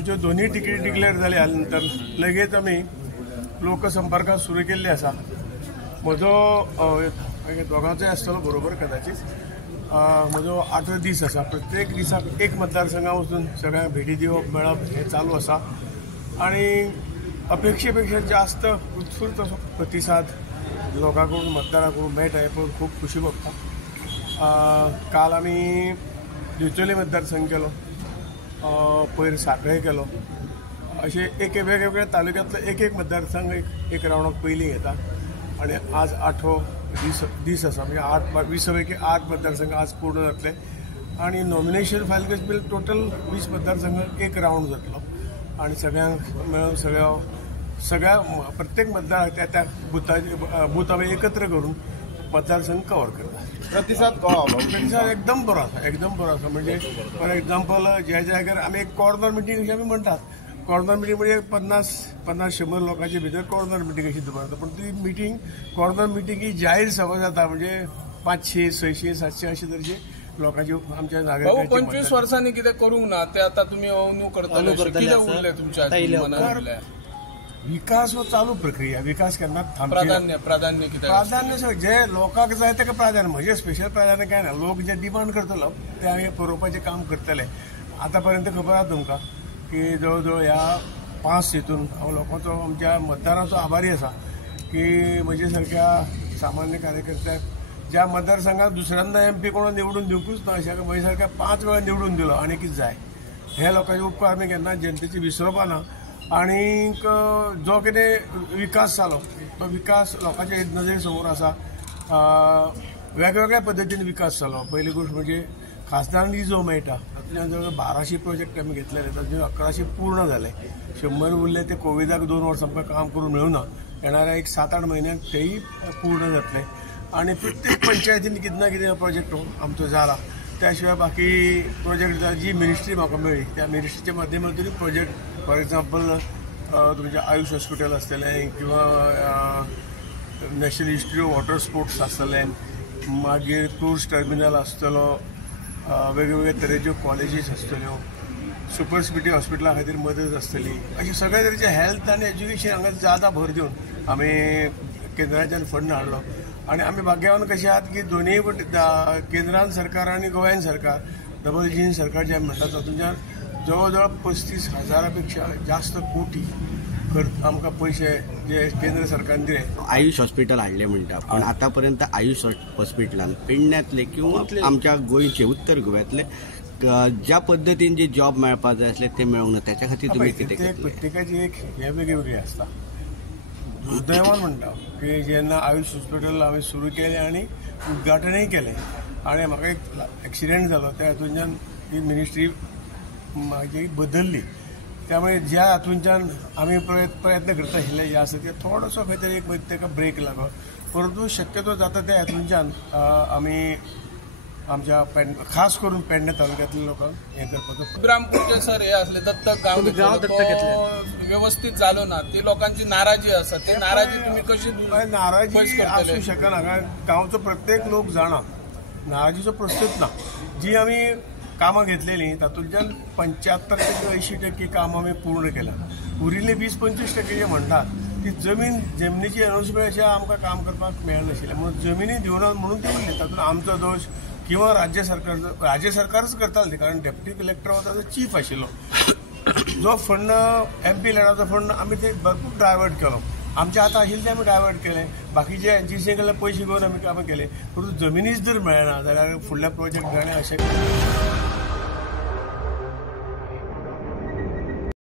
आमच्यो दोन्ही तिकेटी डिक्लेअर जाल्या नंतर लगेच आम्ही लोकसंपर्क सुरू केल्ले आसा। म्हजो दोगांचोय आसतलो बरोबर कदाचित म्हजो 18 दीस आसा। प्रत्येक दिसाक एक मतदारसंघात वचून सगळ्यांक भेटी दिवप मेळप हे चालू आसा आणि अपेक्षेपेक्षा जास्त उत्स्फूर्त असो प्रतिसाद लोकांकडून मतदारांकडून मेळटा हे पळोवन खूब खुशी भोगता। काल आमी दिवचोली मतदारसंघ केलो, पयर सांखळे केलो, अशे एक वेगवेगळ्या तालुक्यांतलो एक मतदारसंघ एक रावंडाक पयलीं येता आणि आज 8 दीस आसा म्हणजे 20 पैकी 8 मतदारसंघ आज पूर्ण जातले आणि नॉमिनेशन फायल करचे टोटल 20 मतदारसंघ एक रावंड जातलो आणि सगळ्यांक मेळून सगळ्या प्रत्येक मतदार त्या बूथ आमी एकत्र करून मतदारसंघ कव्हर करता। प्रतिसाद एकदम बरो आसा म्हणजे फॉर एक्झाम्पल ज्या जाग्यार आमी एक कॉर्नर मिटींग अशी आमी म्हणटात, कॉर्नर मिटींग म्हणजे 50-100 लोकांच्या भितर कॉर्नर मिटींग अशी दवरता, पण ती मिटींग कॉर्नर मिटींग ही जाहीर सभा जाता म्हणजे 500, 600, 700 अशे तरेचे लोकांची आमच्या नागरिकांची 25 वर्सांनी कितें करूंक ना ते आता तुम्ही अवनू करतले कितें उरले तुमच्या मनांतले? विकास हो चालू प्रक्रिया, विकास केन्ना प्राधान्य कितें जे लोकांक जाय ताका प्राधान्य, म्हणजे स्पेशल प्राधान्य काय ना, लोक जे डिमांड करतलो ते आमी पुरोवपाचें काम करतले। आतापर्यंत खबर आसा तुमकां की जवळ ह्या 5 हितून हांव लोकांचो आमच्या मतदारांचो आभारी आसा की म्हजे सारक्या सामान्य कार्यकर्त्याक ज्या मतदारसंघात दुसऱ्यांदा MP कोणा निवडून दिवपूच ना अशा म्हजे सारक्या 5 वेळा निवडून दिलो आणि कितें जाय हे लोकांचे उपकार आमी केन्ना जनतेचे विसरपा ना। आणि जो कितें विकास जालो तो विकास लोकांच्या नजरे समोर आसा। वेगवेगळ्या पद्दतीन विकास जालो। पयली गोष्ट म्हणजे खासदार निधी जो मेळटा तातूंतल्यान जवळ 1200 प्रोजेक्ट आमी घेतलेले, तातूंत 1100 पूर्ण जाले, 100 उरले ते कोविडाक 2 वर्सां आमकां काम करून मेळूना, येणाऱ्या एक 7-8 म्हयन्यांत तेही पूर्ण जातले आणि प्रत्येक पंचायतीन कितें ना कितें प्रोजेक्ट आमचो जाला। त्याशिवाय बाकी प्रोजेक्ट जी मिनिस्ट्री म्हाका मेळ्ळी त्या मिनिस्ट्रीच्या माध्यमांतून प्रोजेक्ट फॉर एक्झाम्पल तुमचे आयुष हॉस्पिटल आसतलें किंवा national institute of water sports आसतलें, मागीर क्रूज टर्मिनल आसतलो, वेगवेगळ्या तरेच्यो कॉलेजीस आसतल्यो, सुपर स्पेशलिटी हॉस्पिटला खातीर मदत आसतली, अशें सगळ्या तरेचे हेल्थ आनी एज्युकेशन हांगा ज्यादा भर दिवन आमी केंद्राच्यान फंड हाडलो आणि आमी भाग्यवान कशे आहात की दोनूय केंद्रान सरकार आणि गोंयान सरकार डबल इंजिन सरकार जे म्हणटात तातूंतल्यान जवळ 35,000 पेक्षा जास्त कोटी आमकां पैसे जे केंद्र सरकारन दिले। आयुष हॉस्पिटल हाडले म्हणटा, पण आतापर्यंत आयुष हॉस्पिटलान पेडण्यातले किंवा आमच्या गोंयचे उत्तर गोव्यातले ज्या पद्दतीन जे जॉब मेळपाक जाय आसले ते मेळूंक ना, त्याच्या खातीर तुमी कितें केलें? प्रत्येकाची एक हे वेगळी आसता। दुर्दैवान म्हणटा की जेन्ना आयुष हॉस्पिटल हांवें सुरू केलें आणि उद्घाटनय केलें आणि म्हाका एक एक्सिडेंट जालो, त्या हातूंतल्यान ही मिनिस्ट्री म्हाजी बदलली, त्यामुळे ज्या हातूंतल्यान आमी प्रयत्न करता आशिल्ले जे आसा ते थोडोसो खंय तरी एक ताका ब्रेक लागलो, परंतु शक्यतो जाता त्या हातूंतल्यान आमी आमच्या खास करून पेडणे तालुक्यातल्या लोकांक हे करपाचो इब्राहिमपूरचे सर हे असले दत्तक गाव घेतले व्यवस्थित चालू ना, ती लोकांची नाराजी आसा, ती नाराजी तुम्ही कशी नाराजी आसूं शकना, गांवचो प्रत्येक लोक जाणा नाराजीचो प्रश्नच ना। जी आमी कामां घेतलेली तातूंतल्यान 75% काम आमी पूर्ण केल्या, उरिल्ले 20-25% जे म्हणटात ती जमनीची अनाउन्समेंट आमकां काम करपाक मेळनाशिल्लें म्हणून जमिनी दिवना म्हणून ती उरली, तातूंत आमचो दोश किंवा राज्य सरकारच करताले, कारण डेप्युटी कलेक्टर हो ताजो चीफ आशिल्लो। जो फंड MP लेडाचो फंड आमी ते भरपूर डायवर्ट केलो, आमच्या हातांत आशिल्लें ते आमी डायवर्ट केलें, बाकीचे NGC कडले पयशे घेवन आमी कामां केले, परंतु जमिनीच जर मेळना जाल्यार फुडले प्रोजेक्ट जाणे अशें